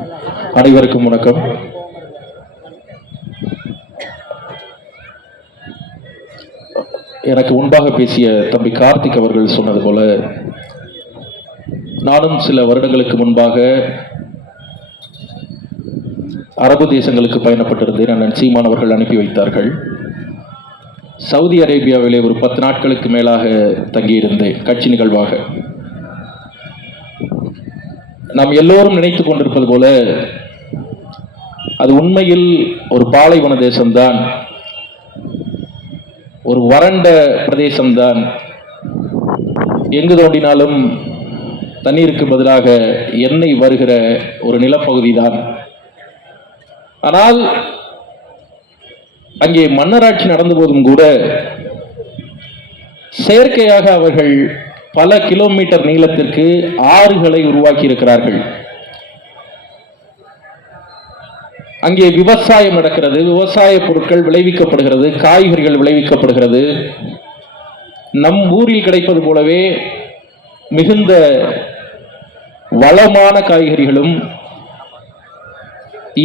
அனைவருக்கும் வணக்கம். எனக்கு முன்பாக பேசிய தம்பி கார்த்திக் அவர்கள் சொன்னது போல, நானும் சில வருடங்களுக்கு முன்பாக அரபு தேசங்களுக்கு பயணப்பட்டிருந்தேன். அண்ணன் சீமான் அவர்கள் அனுப்பி வைத்தார்கள். சவுதி அரேபியாவிலே ஒரு 10 நாட்களுக்கு மேலாக தங்கியிருந்தேன் கட்சி நிகழ்வாக. நாம் எல்லோரும் நினைத்து கொண்டிருப்பது போல அது உண்மையில் ஒரு பாலைவன தேசம்தான், ஒரு வறண்ட பிரதேசம்தான். எங்கு தோண்டினாலும் தண்ணீருக்கு பதிலாக எண்ணெய் வருகிற ஒரு நிலப்பகுதி தான். ஆனால் அங்கே மன்னராட்சி நடந்த போதும் கூட செயற்கையாக அவர்கள் பல கிலோமீட்டர் நீளத்திற்கு ஆறுகளை உருவாக்கி இருக்கிறார்கள். அங்கே விவசாயம் நடக்கிறது, விவசாய பொருட்கள் விளைவிக்கப்படுகிறது, காய்கறிகள் விளைவிக்கப்படுகிறது. நம் ஊரில் கிடைப்பது போலவே மிகுந்த வளமான காய்கறிகளும்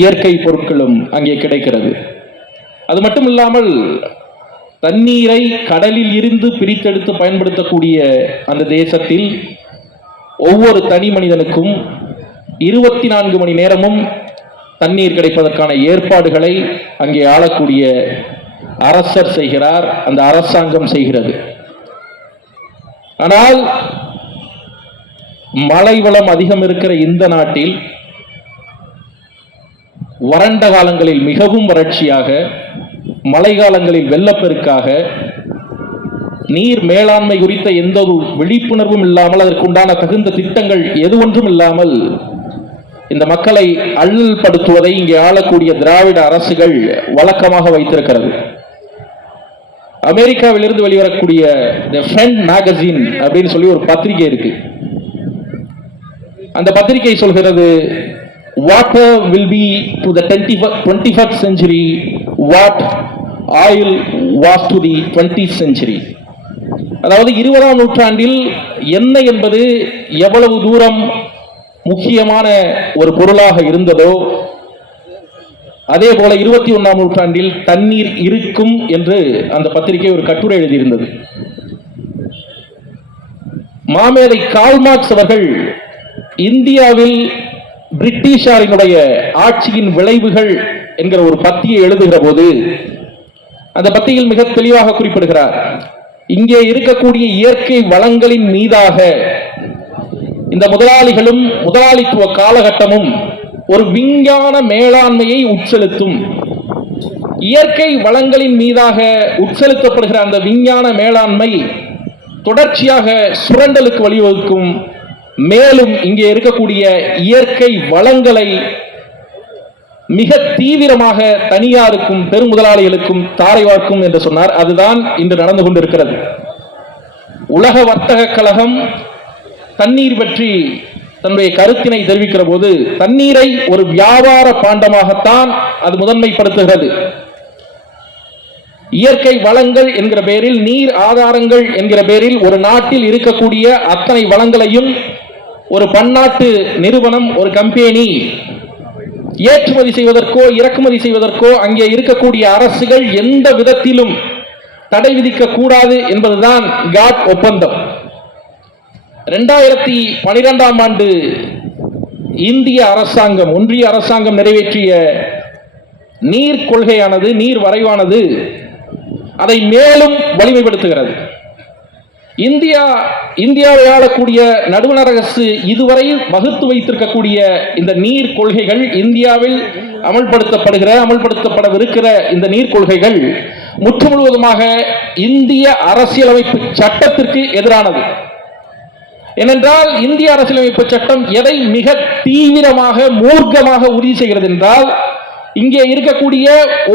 இயற்கை பொருட்களும் அங்கே கிடைக்கிறது. அது மட்டும் இல்லாமல் தண்ணீரை கடலில் இருந்து பிரித்தெடுத்து பயன்படுத்தக்கூடிய அந்த தேசத்தில் ஒவ்வொரு தனி மனிதனுக்கும் 24 மணி நேரமும் தண்ணீர் கிடைப்பதற்கான ஏற்பாடுகளை அங்கே ஆளக்கூடிய அரசர் செய்கிறார், அந்த அரசாங்கம் செய்கிறது. ஆனால் மழை வளம் அதிகம் இருக்கிற இந்த நாட்டில் வறண்ட காலங்களில் மிகவும் வறட்சியாக, மழை காலங்களில் வெள்ளப்பெருக்காக, நீர் மேலாண்மை குறித்த எந்த ஒரு விழிப்புணர்வும் இல்லாமல், அதற்குண்டான தகுந்த திட்டங்கள் எது ஒன்றும் இல்லாமல் இந்த மக்களை அல்லல்படுத்துவதை இங்கே ஆளக்கூடிய திராவிட அரசுகள் வழக்கமாக வைத்திருக்கிறது. அமெரிக்காவிலிருந்து வெளிவரக்கூடிய தி ஃப்ரெண்ட் மேகசின் அப்படின்னு சொல்லி ஒரு பத்திரிகை இருக்கு. அந்த பத்திரிகை சொல்கிறது, water will be to the 21st century what oil was to the 20th century. அதாவது 20ஆம் நூற்றாண்டில் எண்ணெய் என்பது எவ்வளவு தூரம் முக்கியமான ஒரு பொருளாக இருந்ததோ அதே போல 21ஆம் நூற்றாண்டில் தண்ணீர் இருக்கும் என்று அந்த பத்திரிகை ஒரு கட்டுரை எழுதியிருந்தது. மாமேதை கார்ல் மார்க்ஸ் அவர்கள் இந்தியாவில் பிரிட்டிஷாரினுடைய ஆட்சியின் விளைவுகள் என்கிற ஒரு பத்தியை எழுதுகிற போது அந்த பத்தியில் மிக தெளிவாக குறிப்பிடுகிறார், இங்கே இருக்கக்கூடிய இயற்கை வளங்களின் மீதாக இந்த முதலாளிகளும் முதலாளித்துவ காலகட்டமும் ஒரு விஞ்ஞான மேலாண்மையை உட்செலுத்தும். இயற்கை வளங்களின் மீதாக உட்செலுத்தப்படுகிற அந்த விஞ்ஞான மேலாண்மை தொடர்ச்சியாக சுரண்டலுக்கு வழிவகுக்கும். மேலும் இங்கே இருக்கக்கூடிய இயற்கை வளங்களை மிக தீவிரமாக தனியாருக்கும் பெரும் முதலாளிகளுக்கும் தாரை வார்க்கும் என்று சொன்னார். அதுதான் இன்று நடந்து கொண்டிருக்கிறது. உலக வர்த்தக கழகம் தண்ணீர் பற்றி தன்னுடைய கருத்தினை தெரிவிக்கிற போது தண்ணீரை ஒரு வியாபார பாண்டமாகத்தான் அது முதன்மைப்படுத்துகிறது. இயற்கை வளங்கள் என்கிற பெயரில், நீர் ஆதாரங்கள் என்கிற பெயரில் ஒரு நாட்டில் இருக்கக்கூடிய அத்தனை வளங்களையும் ஒரு பன்னாட்டு நிறுவனம், ஒரு கம்பெனி ஏற்றுமதி செய்வதற்கோ இறக்குமதி செய்வதற்கோ அங்கே இருக்கக்கூடிய அரசுகள் எந்த விதத்திலும் தடை விதிக்க கூடாது என்பதுதான் காட் ஒப்பந்தம். 2012ஆம் ஆண்டு இந்திய அரசாங்கம், ஒன்றிய அரசாங்கம் நிறைவேற்றிய நீர் கொள்கையானது, நீர் வரைவானது அதை மேலும் வலிமைப்படுத்துகிறது. இந்தியாவை ஆளக்கூடிய நடுவண் அரசு இதுவரை வகுத்து வைத்திருக்கக்கூடிய இந்த நீர் கொள்கைகள், இந்தியாவில் அமல்படுத்தப்படவிருக்கிற இந்த நீர் கொள்கைகள் முற்று முழுவதுமாக இந்திய அரசியலமைப்பு சட்டத்திற்கு எதிரானது. ஏனென்றால் இந்திய அரசியலமைப்பு சட்டம் எதை மிக தீவிரமாக மூர்க்கமாக உறுதி செய்கிறது என்றால், இங்கே இருக்கக்கூடிய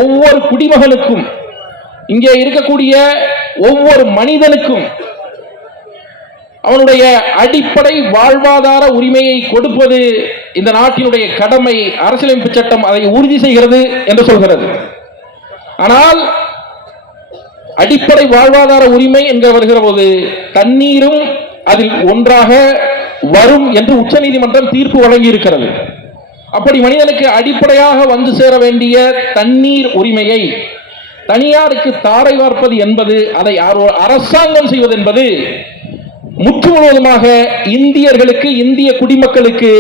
ஒவ்வொரு குடிமகனுக்கும், இங்கே இருக்கக்கூடிய ஒவ்வொரு மனிதனுக்கும் அவனுடைய அடிப்படை வாழ்வாதார உரிமையை கொடுப்பது இந்த நாட்டினுடைய கடமை. அரசியலமைப்பு சட்டம் அதை உறுதி செய்கிறது என்று சொல்கிறது. ஆனால் அடிப்படை வாழ்வாதார உரிமை என்று வருகிற போது தண்ணீரும் அதில் ஒன்றாக வரும் என்று உச்சநீதிமன்றம் தீர்ப்பு வழங்கி இருக்கிறது. அப்படி மனிதனுக்கு அடிப்படையாக வந்து சேர வேண்டிய தண்ணீர் உரிமையை தனியாருக்கு தாரை வார்ப்பது என்பது, அதை அரசாங்கம் செய்வது என்பது முற்று முழுவதுமாக இந்தியர்களுக்கு, இந்திய குடிமக்களுக்கு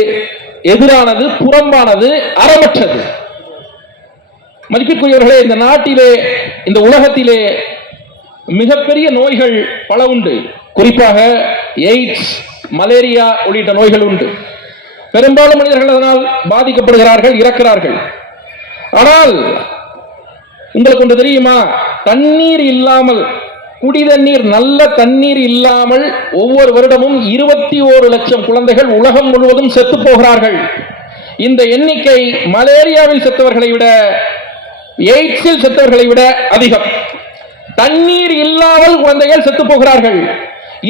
எதிரானது, புறம்பானது, அறமற்றது. மதிப்பிற்குரியவர்களே, இந்த நாட்டிலே, இந்த உலகத்திலே மிகப்பெரிய நோய்கள் பல உண்டு. குறிப்பாக எய்ட்ஸ், மலேரியா உள்ளிட்ட நோய்கள் உண்டு. பெரும்பாலும் மனிதர்கள் அதனால் பாதிக்கப்படுகிறார்கள், இறக்கிறார்கள். ஆனால் உங்களுக்கு ஒன்று தெரியுமா? தண்ணீர் இல்லாமல், குடி தண்ணீர், நல்ல தண்ணீர் இல்லாமல் ஒவ்வொரு வருடமும் 21 லட்சம் குழந்தைகள் உலகம் முழுவதும் செத்து போகிறார்கள். இந்த எண்ணிக்கை மலேரியாவில் செத்தவர்களை விட, எய்ட்ஸில் செத்தவர்களை விட அதிகம். தண்ணீர் இல்லாமல் குழந்தைகள் செத்து போகிறார்கள்.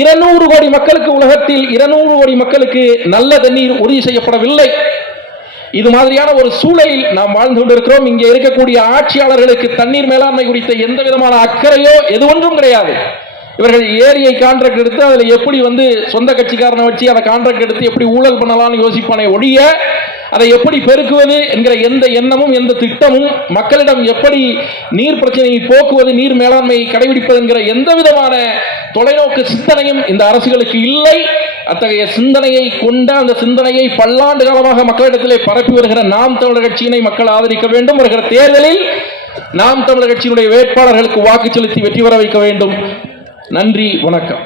200 கோடி மக்களுக்கு, உலகத்தில் 200 கோடி மக்களுக்கு நல்ல தண்ணீர் உறுதி செய்யப்படவில்லை. இது மாதிரியான ஒரு சூழலில் நாம் வாழ்ந்து கொண்டிருக்கிறோம். இங்கே இருக்கக்கூடிய ஆட்சியாளர்களுக்கு தண்ணீர் மேலாண்மை குறித்த எந்த விதமான அக்கறையோ எது ஒன்றும் கிடையாது. இவர்கள் ஏரியை கான்ட்ராக்ட் எடுத்து அதில் எப்படி சொந்த கட்சிக்காரனை வச்சு அதை கான்ட்ராக்ட் எடுத்து எப்படி ஊழல் பண்ணலாம்னு யோசிப்பானே ஒழிய, அதை எப்படி பெருக்குவது என்கிற எந்த எண்ணமும், எந்த திட்டமும், மக்களிடம் எப்படி நீர் பிரச்சனையை போக்குவது, நீர் மேலாண்மையை கடைபிடிப்பது என்கிற எந்த விதமான தொலைநோக்கு சிந்தனையும் இந்த அரசுகளுக்கு இல்லை. அத்தகைய சிந்தனையை கொண்ட, அந்த சிந்தனையை பல்லாண்டு காலமாக மக்களிடத்திலே பரப்பி வருகிற நாம் தமிழர் கட்சியினை மக்கள் ஆதரிக்க வேண்டும். வருகிற தேர்தலில் நாம் தமிழர் கட்சியினுடைய வேட்பாளர்களுக்கு வாக்கு செலுத்தி வெற்றி பெற வைக்க வேண்டும். நன்றி, வணக்கம்.